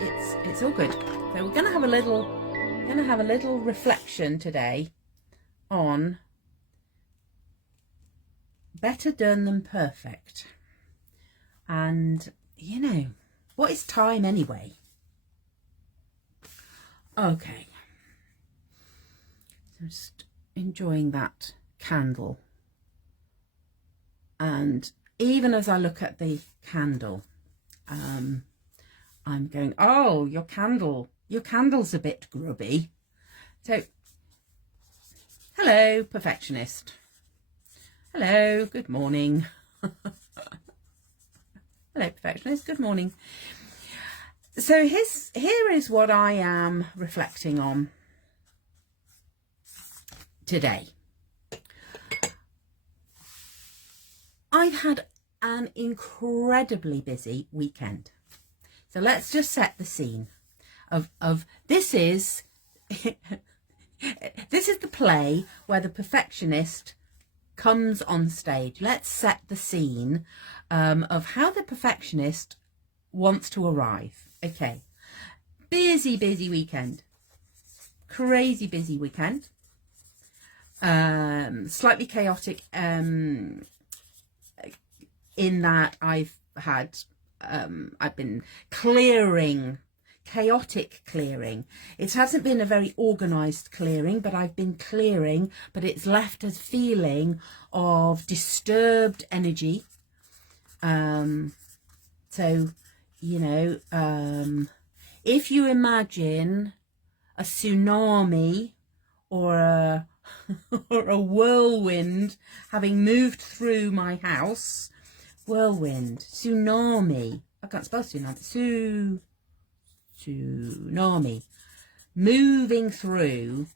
it's all good. So we're gonna have a little reflection today on better done than perfect. And you know, what is time anyway? Okay, so just enjoying that candle, and even as I look at the candle, I'm going, oh, your candle's a bit grubby. So hello, perfectionist. Hello, good morning. Hello, perfectionist, good morning. So here is what I am reflecting on today. I've had an incredibly busy weekend. So let's just set the scene of this is this is the play where the perfectionist comes on stage. Let's set the scene of how the perfectionist wants to arrive. Okay, busy weekend, crazy busy weekend, slightly chaotic in that I've been clearing, chaotic clearing. It hasn't been a very organized clearing, but I've been clearing, but it's left a feeling of disturbed energy. So, you know, if you imagine a tsunami or a or a whirlwind having moved through my house, whirlwind, tsunami, I can't spell tsunami, tsunami, moving through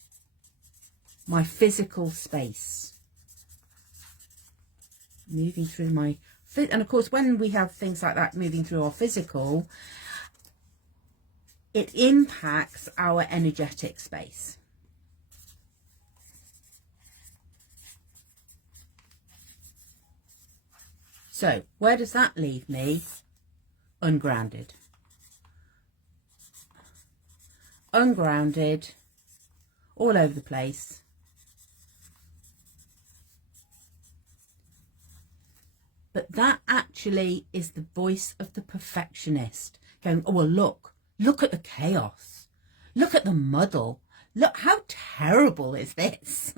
my physical space, moving through my, and of course when we have things like that moving through our physical, it impacts our energetic space. So where does that leave me? Ungrounded. Ungrounded, all over the place. But that actually is the voice of the perfectionist going, oh, well, look at the chaos. Look at the muddle. Look, how terrible is this?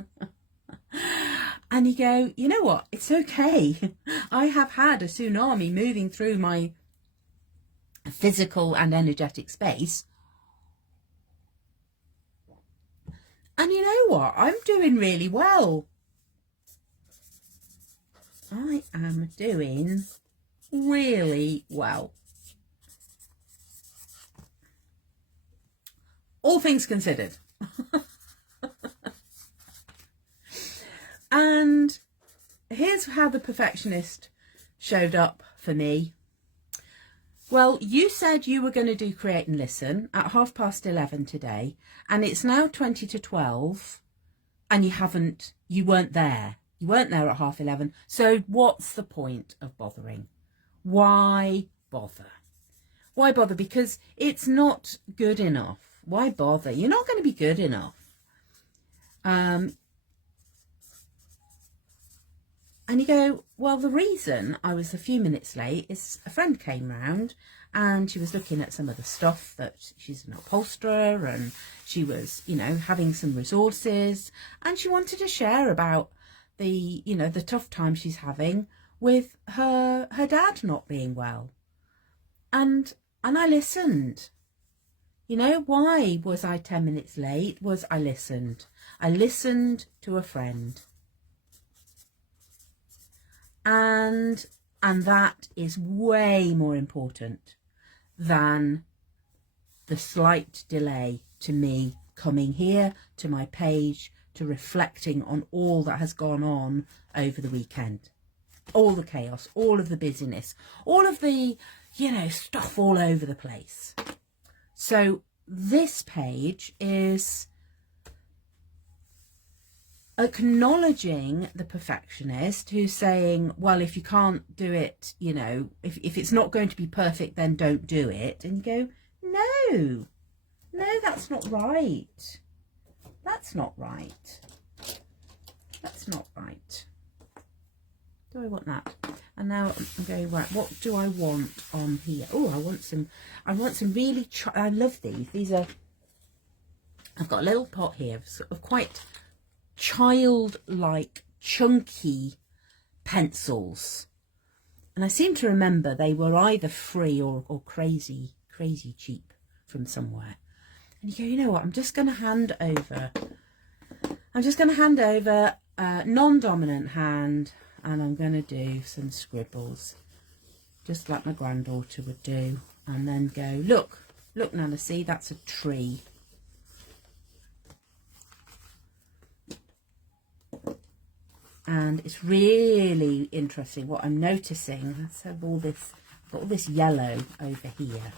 And you go, you know what? It's okay. I have had a tsunami moving through my physical and energetic space. And you know what? I'm doing really well. I am doing really well. All things considered. And here's how the perfectionist showed up for me. Well, you said you were going to do Create and Listen at 11:30 today, and it's now 20 to 12, and you weren't there. You weren't there at 11:30. So what's the point of bothering? Why bother? Why bother? Because it's not good enough. Why bother? You're not going to be good enough. And you go, well, the reason I was a few minutes late is a friend came round and she was looking at some of the stuff that she's an upholsterer, and she was, you know, having some resources, and she wanted to share about the, you know, the tough time she's having with her dad not being well. And I listened. You know, why was I 10 minutes late? I listened. I listened to a friend. And that is way more important than the slight delay to me coming here to my page, to reflecting on all that has gone on over the weekend. All the chaos, all of the busyness, all of the, you know, stuff all over the place. So this page is acknowledging the perfectionist who's saying, well, if you can't do it, you know, if it's not going to be perfect, then don't do it. And you go, no, no, that's not right. That's not right. That's not right. Do I want that? And now I'm going, right, what do I want on here? Oh, I want some really, I love these. These are, I've got a little pot here of sort of quite childlike, chunky pencils. And I seem to remember they were either free or crazy cheap from somewhere. And you go, you know what, I'm just going to hand over non-dominant hand, and I'm going to do some scribbles, just like my granddaughter would do. And then go, look, Nana, see, that's a tree. And it's really interesting what I'm noticing. So I've got all this yellow over here.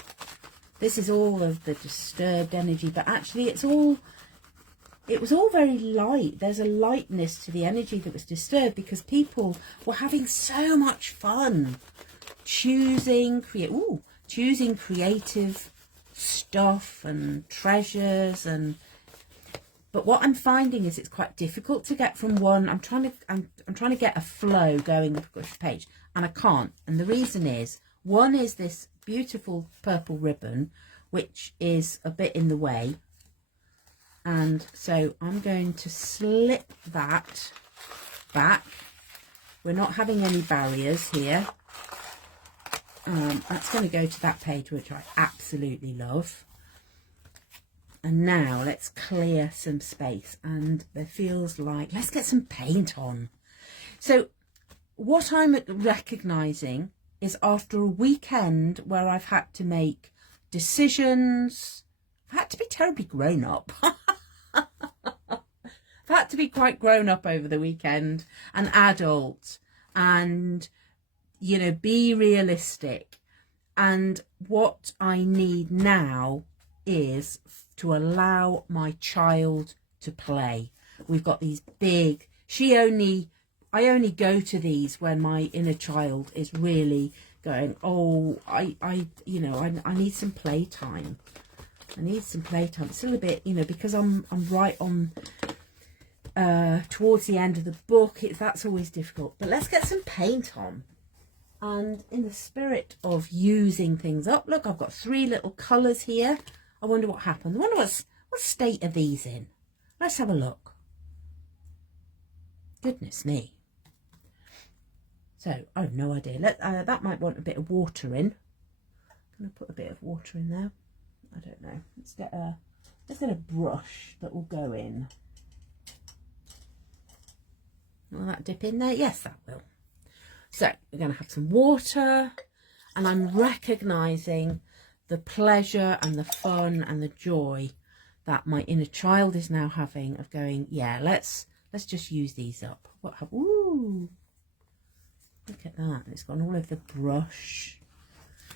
This is all of the disturbed energy, but actually it was all very light. There's a lightness to the energy that was disturbed because people were having so much fun choosing creative stuff and treasures. But what I'm finding is it's quite difficult to get from one. I'm trying to get a flow going with the page, and I can't. And the reason is, one is this beautiful purple ribbon, which is a bit in the way. And so I'm going to slip that back. We're not having any barriers here. That's going to go to that page, which I absolutely love. And now let's clear some space, and there feels like, let's get some paint on. So what I'm recognizing is, after a weekend where I've had to make decisions, I've had to be terribly grown up. I've had to be quite grown up over the weekend, an adult, and, you know, be realistic. And what I need now is to allow my child to play. We've got these big, I only go to these when my inner child is really going, oh, I need some playtime. I need some playtime. It's still a bit, you know, because I'm right on towards the end of the book. That's always difficult. But let's get some paint on. And in the spirit of using things up, look, I've got 3 little colours here. I wonder what happened. I wonder what state are these in. Let's have a look. Goodness me. So I have no idea. That might want a bit of water in. I'm going to put a bit of water in there. I don't know. Let's get a brush that will go in. Will that dip in there? Yes, that will. So we're going to have some water, and I'm recognising the pleasure and the fun and the joy that my inner child is now having of going, yeah, let's just use these up. Ooh, look at that. It's gone all over the brush.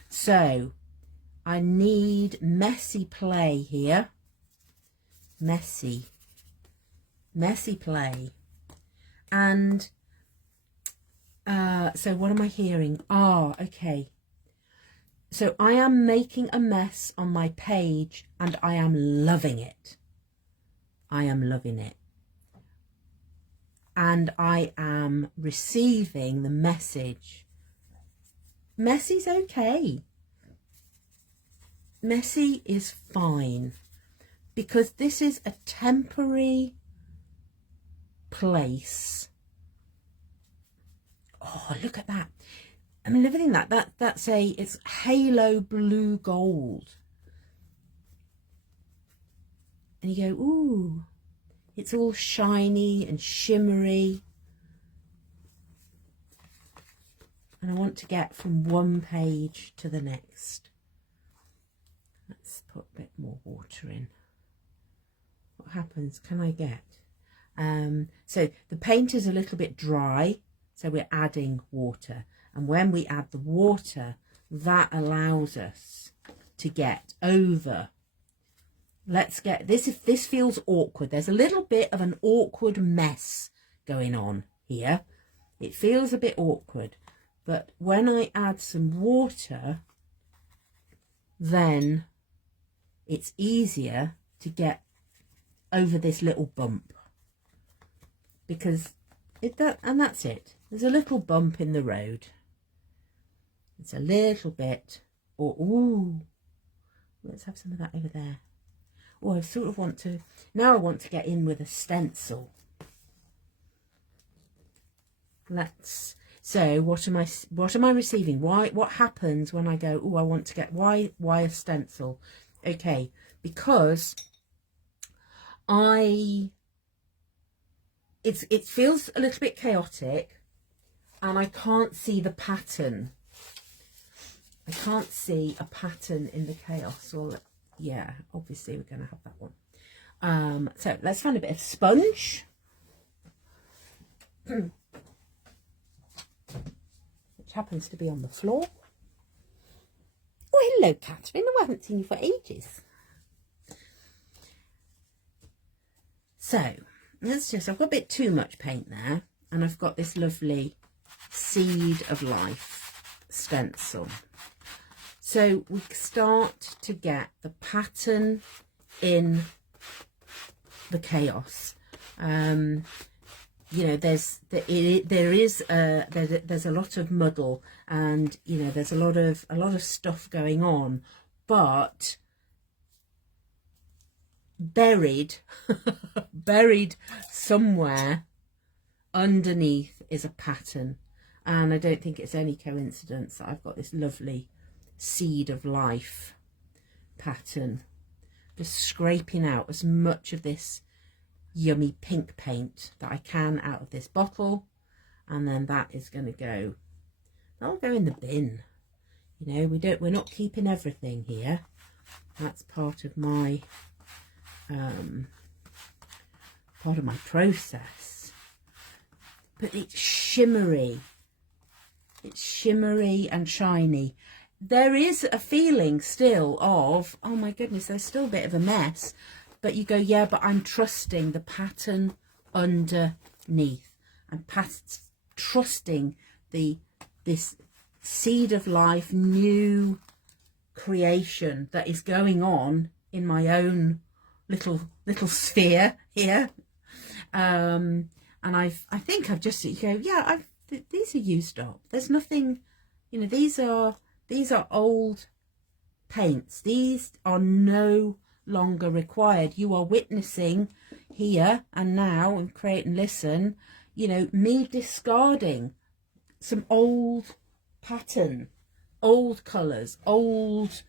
So I need messy play here. Messy play. And so what am I hearing? Okay. So I am making a mess on my page, and I am loving it. I am loving it. And I am receiving the message. Messy's okay. Messy is fine, because this is a temporary place. Oh, look at that. I mean, everything it's halo blue gold. And you go, ooh, it's all shiny and shimmery. And I want to get from one page to the next. Let's put a bit more water in. What happens? Can I get? So the paint is a little bit dry, so we're adding water. And when we add the water, that allows us to get over. Let's get this. If this feels awkward, there's a little bit of an awkward mess going on here. It feels a bit awkward. But when I add some water, then it's easier to get over this little bump, because and that's it. There's a little bump in the road. It's a little bit, or ooh, let's have some of that over there. Oh, I sort of want to, now I want to get in with a stencil. So what am I receiving? What happens when I go, oh, I want to get, why a stencil? Okay, because it feels a little bit chaotic, and I can't see the pattern. I can't see a pattern in the chaos. Well, yeah, obviously we're going to have that one. So let's find a bit of sponge. Which happens to be on the floor. Oh, hello, Catherine. I haven't seen you for ages. So, I've got a bit too much paint there, and I've got this lovely Seed of Life stencil. So we start to get the pattern in the chaos. You know, there's a lot of muddle, and you know, there's a lot of stuff going on, but buried somewhere underneath is a pattern. And I don't think it's any coincidence that I've got this lovely Seed of Life pattern, just scraping out as much of this yummy pink paint that I can out of this bottle, and then that is going to go, that'll go in the bin. You know, we're not keeping everything here. That's part of my process. But it's shimmery and shiny. There is a feeling still of, oh my goodness, there's still a bit of a mess, but you go, yeah, but I'm trusting the pattern underneath. I'm trusting this Seed of Life new creation that is going on in my own little sphere here. And I think I've just, you go, yeah, these are used up. There's nothing, you know, these are old paints. These are no longer required. You are witnessing here and now, and create and listen, you know, me discarding some old pattern, old colours, old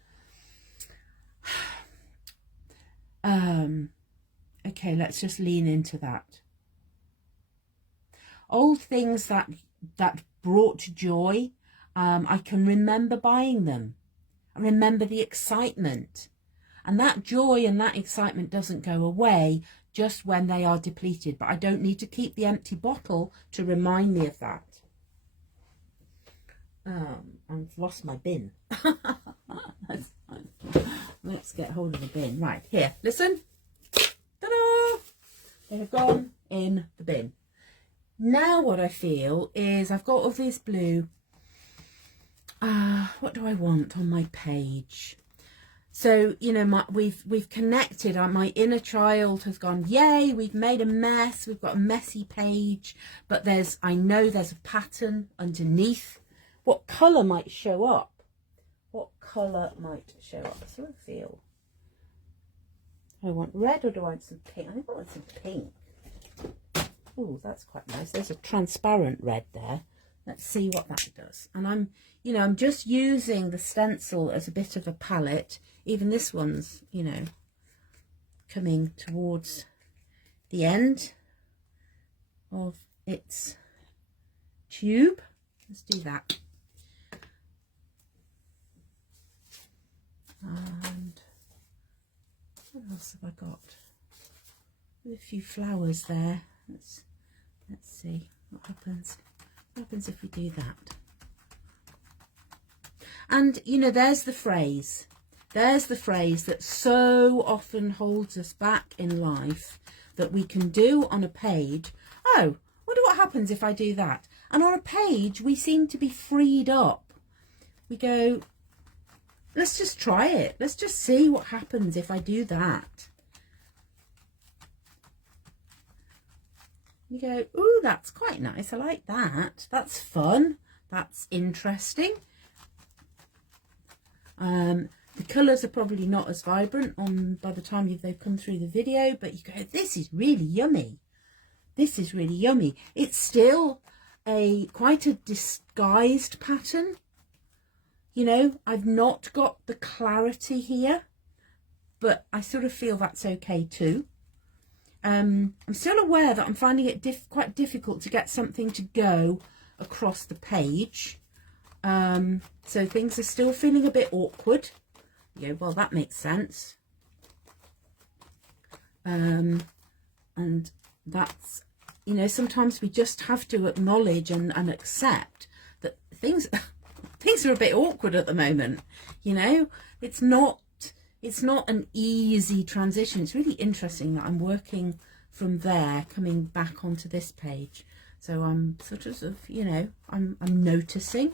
okay, let's just lean into that. Old things that brought joy. I can remember buying them. I remember the excitement, and that joy and that excitement doesn't go away just when they are depleted, but I don't need to keep the empty bottle to remind me of that. I've lost my bin. Let's get hold of the bin. Right, here, listen. Ta-da! They have gone in the bin. Now what I feel is I've got all this blue. What do I want on my page? So, you know, we've connected. My inner child has gone, yay, we've made a mess. We've got a messy page, but I know there's a pattern underneath. What colour might show up? What colour might show up? I sort of feel, do I want red or do I want some pink? I think I want some pink. Oh, that's quite nice. There's a transparent red there. Let's see what that does. And I'm just using the stencil as a bit of a palette. Even this one's, you know, coming towards the end of its tube. Let's do that. And what else have I got? A few flowers there. Let's see what happens. What happens if we do that? And you know, there's the phrase that so often holds us back in life, that we can do on a page. Oh, wonder what happens if I do that. And on a page we seem to be freed up. We go, let's just try it. Let's just see what happens if I do that. You go, ooh, that's quite nice. I like that. That's fun. That's interesting. The colours are probably not as vibrant by the time they've come through the video, but you go, this is really yummy. This is really yummy. It's still quite a disguised pattern. You know, I've not got the clarity here, but I sort of feel that's okay too. I'm still aware that I'm finding it quite difficult to get something to go across the page. So things are still feeling a bit awkward. Yeah, well, that makes sense. And that's, you know, sometimes we just have to acknowledge and accept that things are a bit awkward at the moment. You know, it's not an easy transition. It's really interesting that I'm working from there, coming back onto this page. So I'm sort of, you know, I'm noticing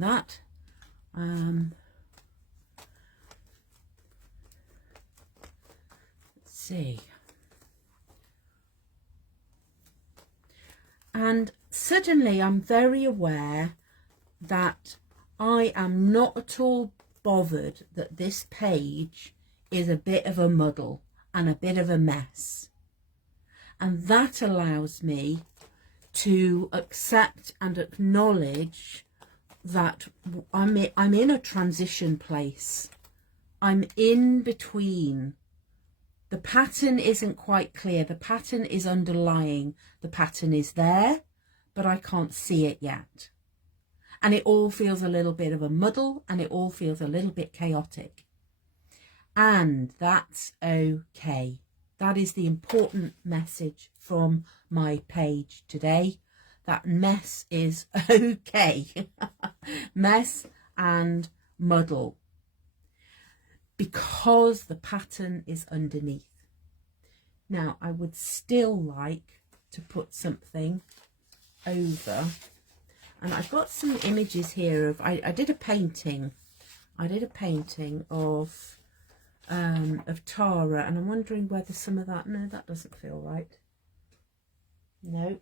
that. Let's see. And suddenly I'm very aware that I am not at all bothered that this page is a bit of a muddle and a bit of a mess. And that allows me to accept and acknowledge that I'm in a transition place. I'm in between. The pattern isn't quite clear. The pattern is underlying. The pattern is there, but I can't see it yet. And it all feels a little bit of a muddle, and it all feels a little bit chaotic. And that's okay. That is the important message from my page today. That mess is okay. Mess and muddle. Because the pattern is underneath. Now, I would still like to put something over. And I've got some images here of, I did a painting. I did a painting of Tara, and I'm wondering whether some of that, no, that doesn't feel right. No.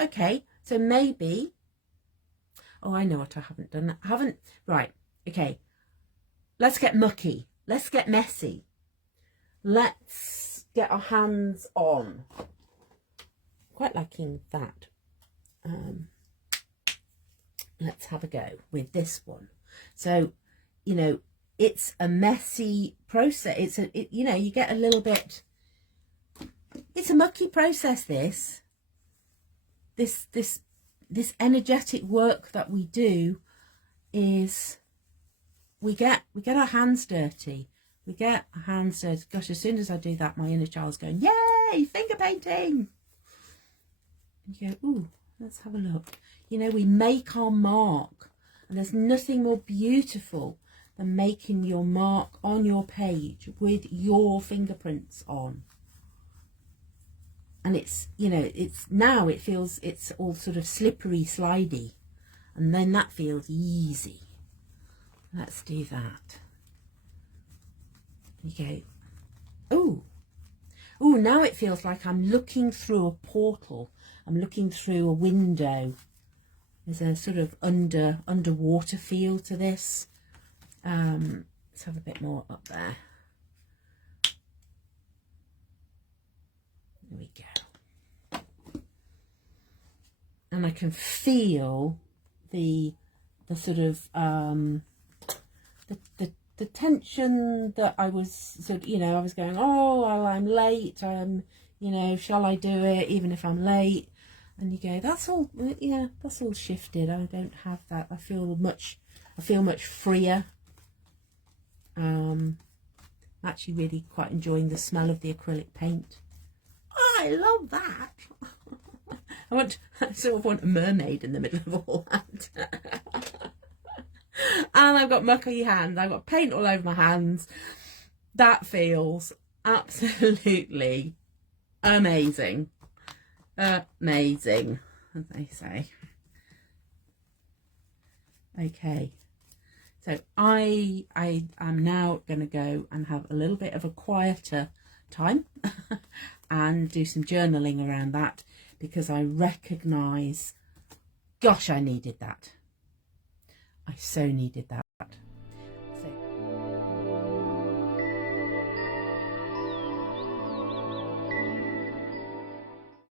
Okay, so maybe, oh, I know what I haven't done. Right, okay. Let's get mucky. Let's get messy. Let's get our hands on. Quite liking that. Let's have a go with this one. So, you know, it's a messy process. You know, you get a little bit, it's a mucky process, this energetic work that we do is, we get our hands dirty. We get our hands dirty. Gosh, as soon as I do that, my inner child's going, yay, finger painting. And you go, ooh, let's have a look. You know, we make our mark, and there's nothing more beautiful than making your mark on your page with your fingerprints on. And it's, you know, it's now it feels, it's all sort of slippery, slidey, and then that feels easy. Let's do that. You go, oh, now it feels like I'm looking through a portal. I'm looking through a window. There's a sort of underwater feel to this. Let's have a bit more up there. There we go. And I can feel the sort of the tension that I was sort of, you know, I was going, oh, well, I'm late. You know, shall I do it even if I'm late? And you go, that's all, yeah, that's all shifted. I don't have that. I feel much freer. I'm actually really quite enjoying the smell of the acrylic paint. Oh, I love that. I sort of want a mermaid in the middle of all that. And I've got mucky hands. I've got paint all over my hands. That feels absolutely amazing. Amazing, as they say. Okay, So I am now going to go and have a little bit of a quieter time and do some journaling around that, because I recognise, gosh, I needed that. I so needed that.